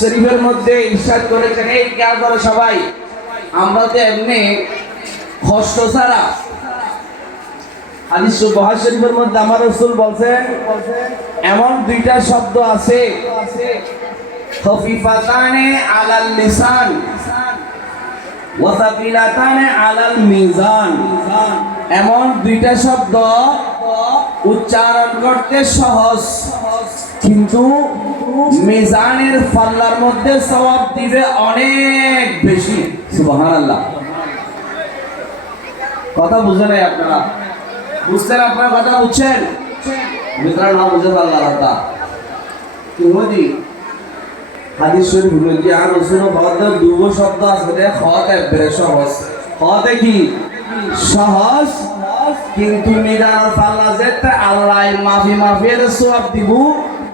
শরীফের মধ্যে ইরশাদ করেছেন, এই খেয়াল করে সবাই, আমরা তো এমনি কষ্ট ছাড়া হাদিস বহার শরীফের মধ্যে আমার রসুল বলছেন, এমন দুইটা শব্দ আছে, খফিফাতানে আলাল লিসান আলাল মিজান। এমন দুইটা শব্দ উচ্চারণ করতে সহজ, কিন্তু মিজানের পাল্লার মধ্যে সওয়াব দিবে অনেক বেশি। সুবহানাল্লাহ। কথা বুঝে নাই আপনারা? বুঝতেন আপনারা কথা বুঝছেন? না বুঝে পারলাম আর রসুল দুটো শব্দ রে খত একবারে সহজ। খতে কি? সহজ। কিন্তু মিজান পাল্লা যেতে আল্লাহ মাফি মাফি এর দিব।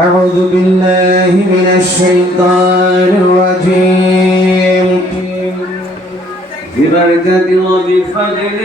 أعوذ بالله من الشيطان الرجيم. ببركة وبفضل